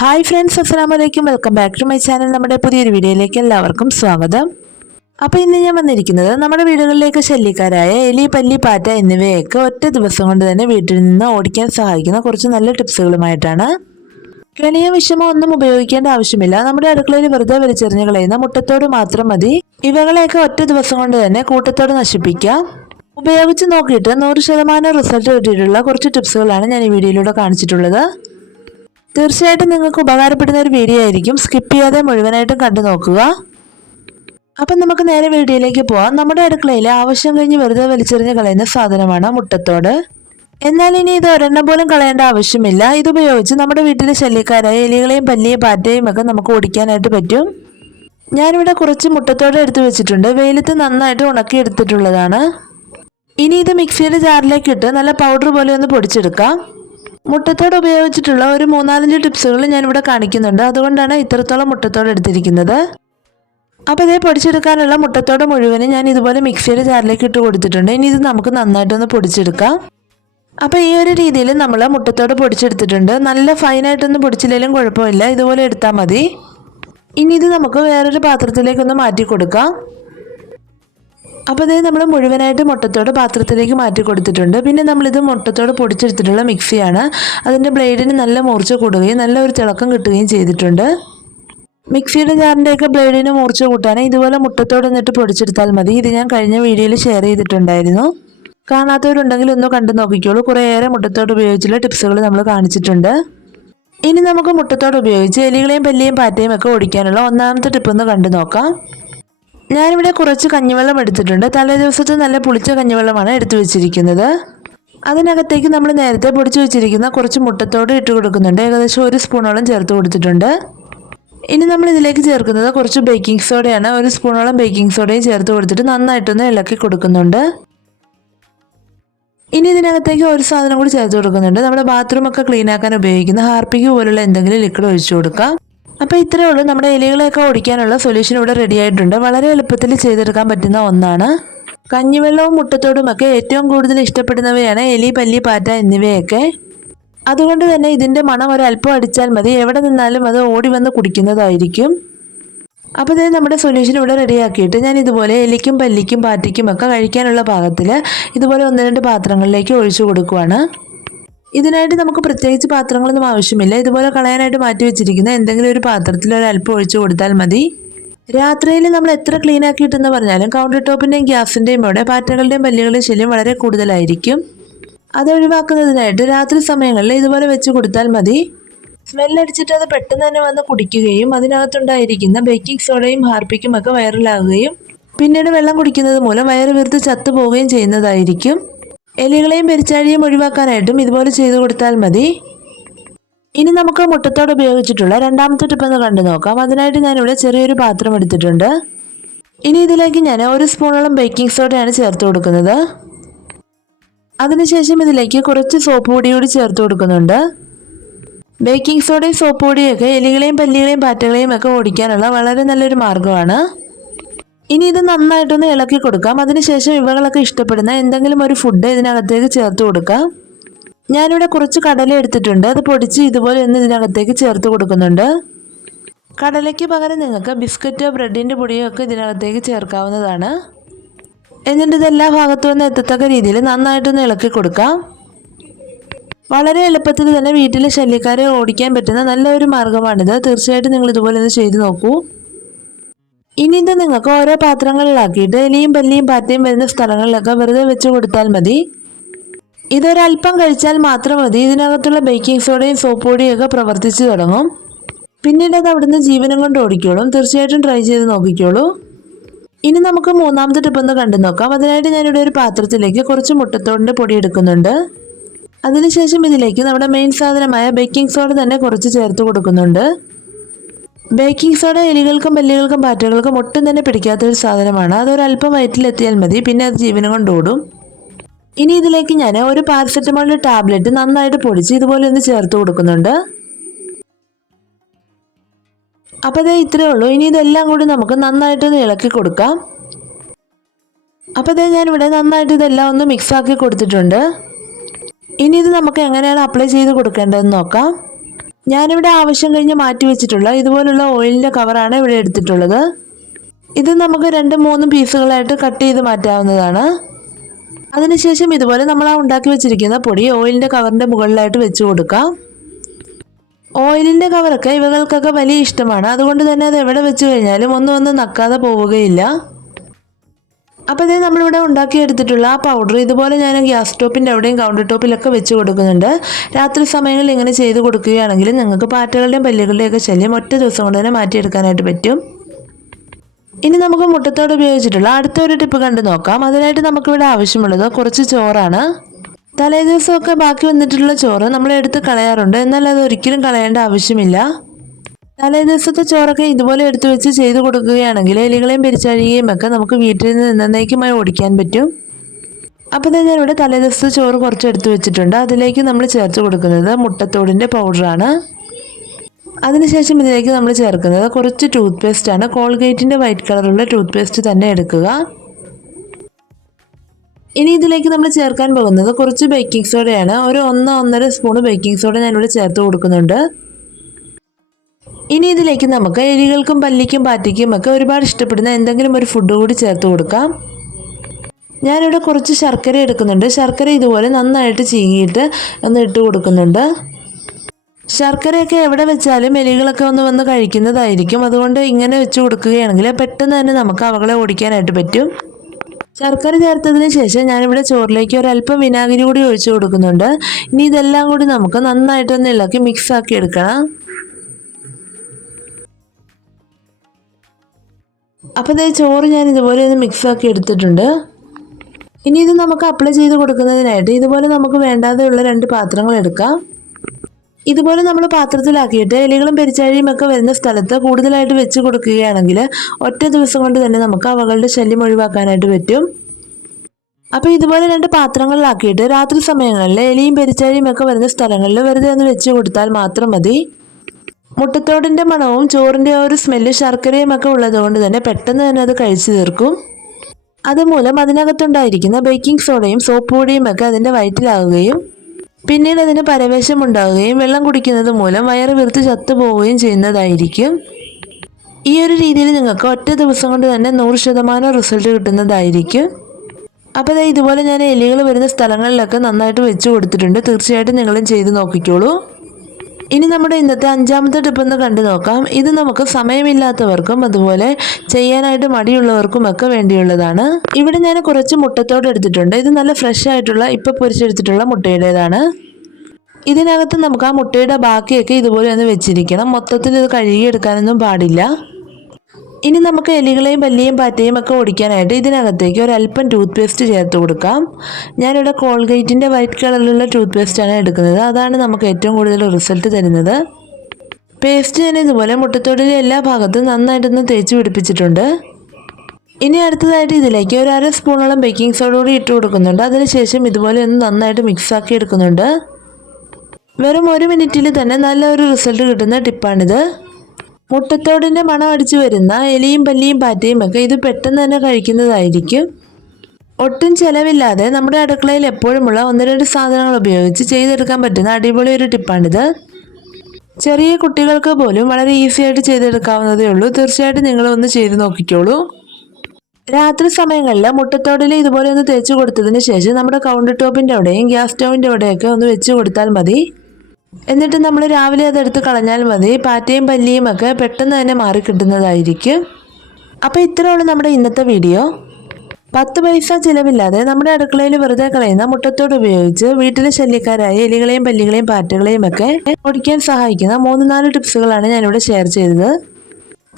Hi friends അസ്സാം വലൈക്കും welcome back to my channel നമ്മുടെ പുതിയൊരു വീഡിയോയിലേക്ക് എല്ലാവർക്കും സ്വാഗതം. അപ്പോൾ ഇന്ന് ഞാൻ വന്നിരിക്കുന്നത് നമ്മുടെ വീടുകളിലേക്ക് ശല്യക്കാരായ എലി പല്ലി പാറ്റ എന്നിവയൊക്കെ ഒറ്റ ദിവസം കൊണ്ട് തന്നെ വീട്ടിൽ നിന്ന് ഓടിക്കാൻ സഹായിക്കുന്ന കുറച്ച് നല്ല ടിപ്സുകളുമായിട്ടാണ്. കെണിയ വിഷമോ ഒന്നും ഉപയോഗിക്കേണ്ട ആവശ്യമില്ല. നമ്മുടെ അടുക്കളയിൽ വെറുതെ വലിച്ചെറിഞ്ഞ് കളയുന്ന മുട്ടത്തോട് മാത്രം മതി. ഇവകളെയൊക്കെ ഒറ്റ ദിവസം കൊണ്ട് തന്നെ കൂട്ടത്തോട് നശിപ്പിക്കാം. ഉപയോഗിച്ച് നോക്കിയിട്ട് നൂറ് ശതമാനം റിസൾട്ട് കിട്ടിയിട്ടുള്ള കുറച്ച് ടിപ്സുകളാണ് ഞാൻ ഈ വീഡിയോയിലൂടെ കാണിച്ചിട്ടുള്ളത്. തീർച്ചയായിട്ടും നിങ്ങൾക്ക് ഉപകാരപ്പെടുന്ന ഒരു വീഡിയോ ആയിരിക്കും. സ്കിപ്പ് ചെയ്യാതെ മുഴുവനായിട്ടും കണ്ടു നോക്കുക. അപ്പം നമുക്ക് നേരെ വീഡിയോയിലേക്ക് പോവാം. നമ്മുടെ അടുക്കളയിൽ ആവശ്യം കഴിഞ്ഞ് വെറുതെ വലിച്ചെറിഞ്ഞ് കളയുന്ന സാധനമാണ് മുട്ടത്തോട്. എന്നാൽ ഇനി ഇത് ഒരെണ്ണം പോലും കളയേണ്ട ആവശ്യമില്ല. ഇതുപയോഗിച്ച് നമ്മുടെ വീട്ടിലെ ശല്യക്കാരായ എലികളെയും പല്ലിയെ പാറ്റയും ഒക്കെ നമുക്ക് ഓടിക്കാനായിട്ട് പറ്റും. ഞാനിവിടെ കുറച്ച് മുട്ടത്തോട് എടുത്തു വെച്ചിട്ടുണ്ട്. വെയിലത്ത് നന്നായിട്ട് ഉണക്കി എടുത്തിട്ടുള്ളതാണ് ഇനി ഇത് മിക്സിയുടെ ജാറിലേക്ക് ഇട്ട് നല്ല പൗഡർ പോലെ ഒന്ന് പൊടിച്ചെടുക്കാം. മുട്ടത്തോട് ഉപയോഗിച്ചിട്ടുള്ള ഒരു മൂന്നാലഞ്ച് ടിപ്സുകൾ ഇവിടെ കാണിക്കുന്നുണ്ട്. അതുകൊണ്ടാണ് ഇത്രത്തോളം മുട്ടത്തോട് എടുത്തിരിക്കുന്നത്. അപ്പോൾ ഇതേ പൊടിച്ചെടുക്കാനുള്ള മുട്ടത്തോട് മുഴുവനും ഞാൻ ഇതുപോലെ മിക്സിയുടെ ജാറിലേക്ക് ഇട്ട് കൊടുത്തിട്ടുണ്ട്. ഇനി ഇത് നമുക്ക് നന്നായിട്ടൊന്ന് പൊടിച്ചെടുക്കാം. അപ്പോൾ ഈ ഒരു രീതിയിൽ നമ്മൾ മുട്ടത്തോട് പൊടിച്ചെടുത്തിട്ടുണ്ട്. നല്ല ഫൈനായിട്ടൊന്ന് പൊടിച്ചില്ലെങ്കിലും കുഴപ്പമില്ല. ഇതുപോലെ എടുത്താൽ മതി. ഇനി ഇത് നമുക്ക് വേറൊരു പാത്രത്തിലേക്കൊന്ന് മാറ്റി കൊടുക്കാം. അപ്പോൾ അതായത് നമ്മൾ മുഴുവനായിട്ട് മുട്ടത്തോട് പാത്രത്തിലേക്ക് മാറ്റി കൊടുത്തിട്ടുണ്ട്. പിന്നെ നമ്മളിത് മുട്ടത്തോട് പൊടിച്ചെടുത്തിട്ടുള്ള മിക്സിയാണ്. അതിന്റെ ബ്ലേഡിന് നല്ല മൂർച്ച കൂടുകയും നല്ല ഒരു തിളക്കം കിട്ടുകയും ചെയ്തിട്ടുണ്ട്. മിക്സിയുടെ ജാറിന്റെയൊക്കെ ബ്ലേഡിന് മൂർച്ച കൂട്ടാൻ ഇതുപോലെ മുട്ടത്തോട് എന്നിട്ട് പൊടിച്ചെടുത്താൽ മതി. ഇത് ഞാൻ കഴിഞ്ഞ വീഡിയോയിൽ ഷെയർ ചെയ്തിട്ടുണ്ടായിരുന്നു. കാണാത്തവരുണ്ടെങ്കിൽ ഒന്ന് കണ്ടു നോക്കിക്കോളൂ. കുറേയേറെ മുട്ടത്തോട് ഉപയോഗിച്ചുള്ള ടിപ്സുകൾ നമ്മൾ കാണിച്ചിട്ടുണ്ട്. ഇനി നമുക്ക് മുട്ടത്തോട് ഉപയോഗിച്ച് എലികളെയും പല്ലിയും പാറ്റയും ഒക്കെ ഓടിക്കാനുള്ള ഒന്നാമത്തെ ടിപ്പ് ഒന്ന് കണ്ടു നോക്കാം. ഞാനിവിടെ കുറച്ച് കഞ്ഞിവെള്ളം എടുത്തിട്ടുണ്ട്. തലേ ദിവസത്തെ നല്ല പുളിച്ച കഞ്ഞിവെള്ളമാണ് എടുത്തു വെച്ചിരിക്കുന്നത്. അതിനകത്തേക്ക് നമ്മൾ നേരത്തെ പൊടിച്ചു വെച്ചിരിക്കുന്ന കുറച്ച് മുട്ടത്തോട് ഇട്ട് കൊടുക്കുന്നുണ്ട്. ഏകദേശം ഒരു സ്പൂണോളം ചേർത്ത് കൊടുത്തിട്ടുണ്ട്. ഇനി നമ്മൾ ഇതിലേക്ക് ചേർക്കുന്നത് കുറച്ച് ബേക്കിംഗ് സോഡയാണ് ഒരു സ്പൂണോളം ബേക്കിംഗ് സോഡയും ചേർത്ത് കൊടുത്തിട്ട് നന്നായിട്ടൊന്ന് ഇളക്കി കൊടുക്കുന്നുണ്ട്. ഇനി ഇതിനകത്തേക്ക് ഒരു സാധനം കൂടി ചേർത്ത് കൊടുക്കുന്നുണ്ട്. നമ്മുടെ ബാത്റൂമൊക്കെ ക്ലീൻ ആക്കാൻ ഉപയോഗിക്കുന്ന ഹാർപ്പിക്ക് പോലുള്ള എന്തെങ്കിലും ലിക്വിഡ് ഒഴിച്ചു കൊടുക്കാം. അപ്പോൾ ഇത്രയേ ഉള്ളൂ. നമ്മുടെ ഇലകളെയൊക്കെ ഓടിക്കാനുള്ള സൊല്യൂഷൻ ഇവിടെ റെഡി ആയിട്ടുണ്ട്. വളരെ എളുപ്പത്തിൽ ചെയ്തെടുക്കാൻ പറ്റുന്ന ഒന്നാണ്. കഞ്ഞിവെള്ളവും മുട്ടത്തോടുമൊക്കെ ഏറ്റവും കൂടുതൽ ഇഷ്ടപ്പെടുന്നവയാണ് എലി പല്ലി പാറ്റ എന്നിവയൊക്കെ. അതുകൊണ്ട് തന്നെ ഇതിന്റെ മണം ഒരല്പം അടിച്ചാൽ മതി. എവിടെ നിന്നാലും അത് ഓടി വന്ന് കുടിക്കുന്നതായിരിക്കും. അപ്പോൾ ഇതേ നമ്മുടെ സൊല്യൂഷൻ ഇവിടെ റെഡിയാക്കിയിട്ട് ഞാൻ ഇതുപോലെ എലിക്കും പല്ലിക്കും പാറ്റയ്ക്കും ഒക്കെ കഴിക്കാനുള്ള പാകത്തിൽ ഇതുപോലെ ഒന്ന് രണ്ട് പാത്രങ്ങളിലേക്ക് ഒഴിച്ചു കൊടുക്കുവാണ്. ഇതിനായിട്ട് നമുക്ക് പ്രത്യേകിച്ച് പാത്രങ്ങളൊന്നും ആവശ്യമില്ല. ഇതുപോലെ കളയാനായിട്ട് മാറ്റി വെച്ചിരിക്കുന്ന എന്തെങ്കിലും ഒരു പാത്രത്തിൽ ഒരു അല്പം ഒഴിച്ചു കൊടുത്താൽ മതി. രാത്രിയിൽ നമ്മൾ എത്ര ക്ലീൻ ആക്കിയിട്ടെന്ന് പറഞ്ഞാലും കൗണ്ടർ ടോപ്പിന്റെയും ഗ്യാസിന്റെയും ഇവിടെ പാറ്റകളുടെയും പല്ലികളുടെയും ശല്യം വളരെ കൂടുതലായിരിക്കും. അത് ഒഴിവാക്കുന്നതിനായിട്ട് രാത്രി സമയങ്ങളിൽ ഇതുപോലെ വെച്ച് കൊടുത്താൽ മതി. സ്മെല്ലടിച്ചിട്ട് അത് പെട്ടെന്ന് തന്നെ വന്ന് കുടിക്കുകയും അതിനകത്തുണ്ടായിരിക്കുന്ന ബേക്കിംഗ് സോഡയും ഹാർപ്പിക്കും ഒക്കെ വൈറലാകുകയും പിന്നീട് വെള്ളം കുടിക്കുന്നത് മൂലം വയറ് വീർത്ത് ചത്തുപോവുകയും ചെയ്യുന്നതായിരിക്കും. എലികളെയും പെരിച്ചാഴിയും ഒഴിവാക്കാനായിട്ടും ഇതുപോലെ ചെയ്തു കൊടുത്താൽ മതി. ഇനി നമുക്ക് മുട്ടത്തോട് ഉപയോഗിച്ചിട്ടുള്ള രണ്ടാമത്തെ ടിപ്പ് ഒന്ന് കണ്ടു നോക്കാം. അതിനായിട്ട് ഞാനിവിടെ ചെറിയൊരു പാത്രം എടുത്തിട്ടുണ്ട്. ഇനി ഇതിലേക്ക് ഞാൻ ഒരു സ്പൂണോളം ബേക്കിംഗ് സോഡയാണ് ചേർത്ത് കൊടുക്കുന്നത്. അതിനുശേഷം ഇതിലേക്ക് കുറച്ച് സോപ്പ് പൊടി കൂടി ചേർത്ത് കൊടുക്കുന്നുണ്ട്. ബേക്കിംഗ് സോഡയും സോപ്പ് പൊടിയൊക്കെ എലികളെയും പല്ലികളെയും പാറ്റകളെയും ഒക്കെ ഓടിക്കാനുള്ള വളരെ നല്ലൊരു മാർഗമാണ്. ഇനി ഇത് നന്നായിട്ടൊന്ന് ഇളക്കി കൊടുക്കാം. അതിനുശേഷം ഇവകളൊക്കെ ഇഷ്ടപ്പെടുന്ന എന്തെങ്കിലും ഒരു ഫുഡ് ഇതിനകത്തേക്ക് ചേർത്ത് കൊടുക്കാം. ഞാനിവിടെ കുറച്ച് കടല എടുത്തിട്ടുണ്ട്. അത് പൊടിച്ച് ഇതുപോലെ ഒന്ന് ഇതിനകത്തേക്ക് ചേർത്ത് കൊടുക്കുന്നുണ്ട്. കടലയ്ക്ക് പകരം നിങ്ങൾക്ക് ബിസ്ക്കറ്റോ ബ്രെഡിന്റെ പൊടിയോ ഒക്കെ ഇതിനകത്തേക്ക് ചേർക്കാവുന്നതാണ്. എന്നിട്ട് ഇത് എല്ലാ ഭാഗത്തും ഒന്ന് എത്തത്തക്ക രീതിയിൽ നന്നായിട്ടൊന്ന് ഇളക്കി കൊടുക്കാം. വളരെ എളുപ്പത്തിൽ തന്നെ വീട്ടിലെ ശല്യക്കാരെ ഓടിക്കാൻ പറ്റുന്ന നല്ലൊരു മാർഗമാണിത് തീർച്ചയായിട്ടും നിങ്ങൾ ഇതുപോലെ ഒന്ന് ചെയ്തു നോക്കൂ. ഇനി ഇത് നിങ്ങൾക്ക് ഓരോ പാത്രങ്ങളിലാക്കിയിട്ട് എലിയും പല്ലിയും പാറ്റയും വരുന്ന സ്ഥലങ്ങളിലൊക്കെ വെറുതെ വെച്ച് കൊടുത്താൽ മതി. ഇതൊരല്പം കഴിച്ചാൽ മാത്രം മതി. ഇതിനകത്തുള്ള ബേക്കിംഗ് സോഡയും സോപ്പ് പൊടിയും ഒക്കെ പ്രവർത്തിച്ചു തുടങ്ങും. പിന്നീട് അത് അവിടുന്ന് ജീവനം കൊണ്ട് ഓടിക്കോളും. തീർച്ചയായിട്ടും ട്രൈ ചെയ്ത് നോക്കിക്കോളൂ. ഇനി നമുക്ക് മൂന്നാമത്തെ ടിപ്പ് ഒന്ന് കണ്ടു നോക്കാം. അതിനായിട്ട് ഞാനിവിടെ ഒരു പാത്രത്തിലേക്ക് കുറച്ച് മുട്ടത്തോടിന്റെ പൊടി എടുക്കുന്നുണ്ട്. അതിനുശേഷം ഇതിലേക്ക് നമ്മുടെ മെയിൻ സാധനമായ ബേക്കിംഗ് സോഡ തന്നെ കുറച്ച് ചേർത്ത് കൊടുക്കുന്നുണ്ട്. ബേക്കിംഗ് സോഡ എലികൾക്കും പല്ലികൾക്കും പാറ്റകൾക്കും ഒട്ടും തന്നെ പിടിക്കാത്ത ഒരു സാധനമാണ് അതൊരല്പം വയറ്റിലെത്തിയാൽ മതി പിന്നെ അത് ജീവനം കൊണ്ട് ഓടും. ഇനി ഇതിലേക്ക് ഞാൻ ഒരു പാരസെറ്റമോളിന്റെ ടാബ്ലറ്റ് നന്നായിട്ട് പൊടിച്ച് ഇതുപോലെ ഒന്ന് ചേർത്ത് കൊടുക്കുന്നുണ്ട്. അപ്പോൾ അതേ ഇത്രയേ ഉള്ളൂ. ഇനി ഇതെല്ലാം കൂടി നമുക്ക് നന്നായിട്ടൊന്ന് ഇളക്കി കൊടുക്കാം. അപ്പോൾ അതേ ഞാനിവിടെ നന്നായിട്ട് ഇതെല്ലാം ഒന്ന് മിക്സാക്കി കൊടുത്തിട്ടുണ്ട്. ഇനി ഇത് നമുക്ക് എങ്ങനെയാണ് അപ്ലൈ ചെയ്ത് കൊടുക്കേണ്ടതെന്ന് നോക്കാം. ഞാനിവിടെ ആവശ്യം കഴിഞ്ഞ് മാറ്റി വെച്ചിട്ടുള്ള ഇതുപോലുള്ള ഓയിലിന്റെ കവറാണ് ഇവിടെ എടുത്തിട്ടുള്ളത്. ഇത് നമുക്ക് രണ്ട് മൂന്ന് പീസുകളായിട്ട് കട്ട് ചെയ്ത് മാറ്റാവുന്നതാണ്. അതിനുശേഷം ഇതുപോലെ നമ്മൾ ആ ഉണ്ടാക്കി വെച്ചിരിക്കുന്ന പൊടി ഓയിലിന്റെ കവറിന്റെ മുകളിലായിട്ട് വെച്ച് കൊടുക്കാം. ഓയിലിന്റെ കവറൊക്കെ ഇവകൾക്കൊക്കെ വലിയ ഇഷ്ടമാണ്. അതുകൊണ്ട് തന്നെ അത് എവിടെ വെച്ച് കഴിഞ്ഞാലും ഒന്നും ഒന്നും നക്കാതെ പോവുകയില്ല. അപ്പോൾ ഇതേ നമ്മളിവിടെ ഉണ്ടാക്കിയെടുത്തിട്ടുള്ള ആ പൗഡർ ഇതുപോലെ ഞാൻ ഗ്യാസ് സ്റ്റോപ്പിന്റെ അവിടെയും കൗണ്ടർ ടോപ്പിലൊക്കെ വെച്ച് കൊടുക്കുന്നുണ്ട്. രാത്രി സമയങ്ങളിൽ ഇങ്ങനെ ചെയ്ത് കൊടുക്കുകയാണെങ്കിൽ നിങ്ങൾക്ക് പാറ്റകളുടെയും പല്ലുകളുടെയും ഒക്കെ ശല്യം ഒറ്റ ദിവസം കൊണ്ട് തന്നെ മാറ്റിയെടുക്കാനായിട്ട് പറ്റും. ഇനി നമുക്ക് മുട്ടത്തോട് ഉപയോഗിച്ചിട്ടുള്ള അടുത്ത ഒരു ടിപ്പ് കണ്ടു നോക്കാം. അതിനായിട്ട് നമുക്കിവിടെ ആവശ്യമുള്ളത് കുറച്ച് ചോറാണ്. തലേ ദിവസമൊക്കെ ബാക്കി വന്നിട്ടുള്ള ചോറ് നമ്മൾ എടുത്ത് കളയാറുണ്ട്. എന്നാൽ അത് ഒരിക്കലും കളയേണ്ട ആവശ്യമില്ല. തലേ ദിവസത്തെ ചോറൊക്കെ ഇതുപോലെ എടുത്തു വെച്ച് ചെയ്തു കൊടുക്കുകയാണെങ്കിൽ എലികളെയും പെരിച്ചാഴികയും ഒക്കെ നമുക്ക് വീട്ടിൽ നിന്ന് ഓടിക്കാൻ പറ്റും. അപ്പോൾ തന്നെ ഞാനിവിടെ തലേ ദിവസത്തെ ചോറ് കുറച്ച് എടുത്തു വെച്ചിട്ടുണ്ട്. അതിലേക്ക് നമ്മൾ ചേർത്ത് കൊടുക്കുന്നത് മുട്ടത്തോടിന്റെ പൗഡറാണ്. അതിനുശേഷം ഇതിലേക്ക് നമ്മൾ ചേർക്കുന്നത് കുറച്ച് ടൂത്ത് പേസ്റ്റാണ് കോൾഗേറ്റിന്റെ വൈറ്റ് കളറുള്ള ടൂത്ത് പേസ്റ്റ് തന്നെ എടുക്കുക. ഇനി ഇതിലേക്ക് നമ്മൾ ചേർക്കാൻ പോകുന്നത് കുറച്ച് ബേക്കിംഗ് സോഡയാണ് ഒരു ഒന്ന് ഒന്നര സ്പൂണ് ബേക്കിംഗ് സോഡ ഞാനിവിടെ ചേർത്ത് കൊടുക്കുന്നുണ്ട്. ഇനി ഇതിലേക്ക് നമുക്ക് എലികൾക്കും പല്ലിക്കും പാറ്റിക്കും ഒക്കെ ഒരുപാട് ഇഷ്ടപ്പെടുന്ന എന്തെങ്കിലും ഒരു ഫുഡ് കൂടി ചേർത്ത് കൊടുക്കാം. ഞാനിവിടെ കുറച്ച് ശർക്കര എടുക്കുന്നുണ്ട്. ശർക്കര ഇതുപോലെ നന്നായിട്ട് ചീകിയിട്ട് ഒന്ന് ഇട്ട് കൊടുക്കുന്നുണ്ട്. ശർക്കരയൊക്കെ എവിടെ വെച്ചാലും എലികളൊക്കെ ഒന്ന് വന്ന് കഴിക്കുന്നതായിരിക്കും. അതുകൊണ്ട് ഇങ്ങനെ വെച്ച് കൊടുക്കുകയാണെങ്കിൽ പെട്ടെന്ന് തന്നെ നമുക്ക് അവകളെ ഓടിക്കാനായിട്ട് പറ്റും. ശർക്കര ചേർത്തതിന് ശേഷം ഞാനിവിടെ ചോറിലേക്ക് ഒരല്പം വിനാഗിരി കൂടി ഒഴിച്ചു കൊടുക്കുന്നുണ്ട്. ഇനി ഇതെല്ലാം കൂടി നമുക്ക് നന്നായിട്ടൊന്ന് ഇളക്കി മിക്സ് ആക്കി എടുക്കണം. അപ്പോൾ ഇത് ചോറ് ഞാൻ ഇതുപോലെ ഒന്ന് മിക്സ് ആക്കി എടുത്തിട്ടുണ്ട്. ഇനി ഇത് നമുക്ക് അപ്ലൈ ചെയ്ത് കൊടുക്കുന്നതിനായിട്ട് ഇതുപോലെ നമുക്ക് വേണ്ടാതെയുള്ള രണ്ട് പാത്രങ്ങൾ എടുക്കാം. ഇതുപോലെ നമ്മൾ പാത്രത്തിലാക്കിയിട്ട് എലികളും പെരിച്ചാഴിയും ഒക്കെ വരുന്ന സ്ഥലത്ത് കൂടുതലായിട്ട് വെച്ച് കൊടുക്കുകയാണെങ്കിൽ ഒറ്റ ദിവസം കൊണ്ട് തന്നെ നമുക്ക് അവകളുടെ ശല്യം ഒഴിവാക്കാനായിട്ട് പറ്റും. അപ്പോൾ ഇതുപോലെ രണ്ട് പാത്രങ്ങളിലാക്കിയിട്ട് രാത്രി സമയങ്ങളിൽ എലിയും പെരിച്ചാഴിയും ഒക്കെ വരുന്ന സ്ഥലങ്ങളിൽ വെറുതെ ഒന്ന് വെച്ച് കൊടുത്താൽ മാത്രം മതി. മുട്ടത്തോടിന്റെ മണവും ചോറിന്റെ ആ ഒരു സ്മെല്ല് ശർക്കരയും ഒക്കെ ഉള്ളതുകൊണ്ട് തന്നെ പെട്ടെന്ന് തന്നെ അത് കഴിച്ചു തീർക്കും. അതുമൂലം അതിനകത്തുണ്ടായിരിക്കുന്ന ബേക്കിംഗ് സോഡയും സോപ്പ് പൊടിയും ഒക്കെ അതിന്റെ വയറ്റിലാവുകയും പിന്നീട് അതിന് പരവേശം ഉണ്ടാവുകയും വെള്ളം കുടിക്കുന്നത് മൂലം വയറ് വീർത്ത് ചത്തുപോവുകയും ചെയ്യുന്നതായിരിക്കും. ഈ ഒരു രീതിയിൽ നിങ്ങൾക്ക് ഒറ്റ ദിവസം കൊണ്ട് തന്നെ നൂറ് ശതമാനം റിസൾട്ട് കിട്ടുന്നതായിരിക്കും. അപ്പോൾ ഇതുപോലെ ഞാൻ എലികൾ വരുന്ന സ്ഥലങ്ങളിലൊക്കെ നന്നായിട്ട് വെച്ച് കൊടുത്തിട്ടുണ്ട്. തീർച്ചയായിട്ടും നിങ്ങളും ചെയ്ത് നോക്കിക്കോളൂ. ഇനി നമ്മുടെ ഇന്നത്തെ അഞ്ചാമത്തെ ടിപ്പ് ഒന്ന് കണ്ടു നോക്കാം. ഇത് നമുക്ക് സമയമില്ലാത്തവർക്കും അതുപോലെ ചെയ്യാനായിട്ട് മടിയുള്ളവർക്കും ഒക്കെ വേണ്ടിയുള്ളതാണ്. ഇവിടെ ഞാൻ കുറച്ച് മുട്ടത്തോട് എടുത്തിട്ടുണ്ട്. ഇത് നല്ല ഫ്രഷ് ആയിട്ടുള്ള ഇപ്പോൾ പൊരിച്ചെടുത്തിട്ടുള്ള മുട്ടയുടേതാണ്. ഇതിനകത്ത് നമുക്ക് ആ മുട്ടയുടെ ബാക്കിയൊക്കെ ഇതുപോലെ ഒന്ന് വെച്ചിരിക്കണം. മൊത്തത്തിൽ ഇത് കഴുകിയെടുക്കാനൊന്നും പാടില്ല. ഇനി നമുക്ക് എലികളെയും പല്ലിയും പാറ്റയും ഒക്കെ ഓടിക്കാനായിട്ട് ഇതിനകത്തേക്ക് ഒരല്പം ടൂത്ത് പേസ്റ്റ് ചേർത്ത് കൊടുക്കാം. ഞാനിവിടെ കോൾഗേറ്റിന്റെ വൈറ്റ് കളറിലുള്ള ടൂത്ത് പേസ്റ്റാണ് എടുക്കുന്നത്. അതാണ് നമുക്ക് ഏറ്റവും കൂടുതൽ റിസൾട്ട് തരുന്നത്. പേസ്റ്റ് ഞാൻ ഇതുപോലെ മുട്ടത്തോടിലെ എല്ലാ ഭാഗത്തും നന്നായിട്ടൊന്ന് തേച്ച് പിടിപ്പിച്ചിട്ടുണ്ട്. ഇനി അടുത്തതായിട്ട് ഇതിലേക്ക് ഒരു അര സ്പൂണോളം ബേക്കിംഗ് സോഡ കൂടി ഇട്ട് കൊടുക്കുന്നുണ്ട്. അതിനുശേഷം ഇതുപോലെ ഒന്ന് നന്നായിട്ട് മിക്സ് ആക്കി എടുക്കുന്നുണ്ട്. വെറും ഒരു മിനിറ്റിൽ തന്നെ നല്ലൊരു റിസൾട്ട് കിട്ടുന്ന ടിപ്പാണിത് മുട്ടത്തോടിന്റെ മണം അടിച്ചു വരുന്ന എലിയും പല്ലിയും പാറ്റയും ഒക്കെ ഇത് പെട്ടെന്ന് തന്നെ കഴിക്കുന്നതായിരിക്കും. ഒട്ടും ചെലവില്ലാതെ നമ്മുടെ അടുക്കളയിൽ എപ്പോഴുമുള്ള ഒന്ന് രണ്ട് സാധനങ്ങൾ ഉപയോഗിച്ച് ചെയ്തെടുക്കാൻ പറ്റുന്ന അടിപൊളി ഒരു ടിപ്പാണിത്. ചെറിയ കുട്ടികൾക്ക് പോലും വളരെ ഈസി ആയിട്ട് ചെയ്തെടുക്കാവുന്നതേ ഉള്ളൂ. തീർച്ചയായിട്ടും നിങ്ങൾ ഒന്ന് ചെയ്ത് നോക്കിക്കോളൂ. രാത്രി സമയങ്ങളിൽ മുട്ടത്തോടിൽ ഇതുപോലെ ഒന്ന് തേച്ച് കൊടുത്തതിന് ശേഷം നമ്മുടെ കൗണ്ടർ ടോപ്പിന്റെ അവിടെയും ഗ്യാസ് സ്റ്റൗവിന്റെ അവിടെയൊക്കെ ഒന്ന് വെച്ച് കൊടുത്താൽ മതി. എന്നിട്ട് നമ്മൾ രാവിലെ അതെടുത്ത് കളഞ്ഞാൽ മതി. പാറ്റയും പല്ലിയും ഒക്കെ പെട്ടെന്ന് തന്നെ മാറി കിട്ടുന്നതായിരിക്കും. അപ്പോൾ ഇത്രയുള്ള നമ്മുടെ ഇന്നത്തെ വീഡിയോ. പത്ത് പൈസ ചിലവില്ലാതെ നമ്മുടെ അടുക്കളയിൽ വെറുതെ കളയുന്ന മുട്ടത്തോട് ഉപയോഗിച്ച് വീട്ടിലെ ശല്യക്കാരായ എലികളെയും പല്ലികളെയും പാറ്റകളെയും ഒക്കെ ഓടിക്കാൻ സഹായിക്കുന്ന മൂന്ന് നാല് ടിപ്സുകളാണ് ഞാനിവിടെ ഷെയർ ചെയ്തത്.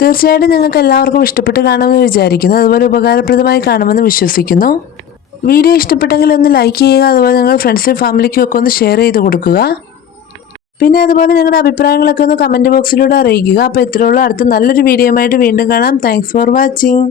തീർച്ചയായിട്ടും നിങ്ങൾക്ക് എല്ലാവർക്കും ഇഷ്ടപ്പെട്ട് കാണുമെന്ന് വിചാരിക്കുന്നു. അതുപോലെ ഉപകാരപ്രദമായി കാണുമെന്ന് വിശ്വസിക്കുന്നു. വീഡിയോ ഇഷ്ടപ്പെട്ടെങ്കിൽ ഒന്ന് ലൈക്ക് ചെയ്യുക. അതുപോലെ നിങ്ങൾ ഫ്രണ്ട്സും ഫാമിലിക്കും ഒക്കെ ഒന്ന് ഷെയർ ചെയ്ത് കൊടുക്കുക. പിന്നെ അതുപോലെ നിങ്ങളുടെ അഭിപ്രായങ്ങളൊക്കെ ഒന്ന് കമന്റ് ബോക്സിലൂടെ അറിയിക്കുക. അപ്പോൾ ഇത്രയുള്ള അടുത്ത നല്ലൊരു വീഡിയോ ആയിട്ട് വീണ്ടും കാണാം. Thanks for watching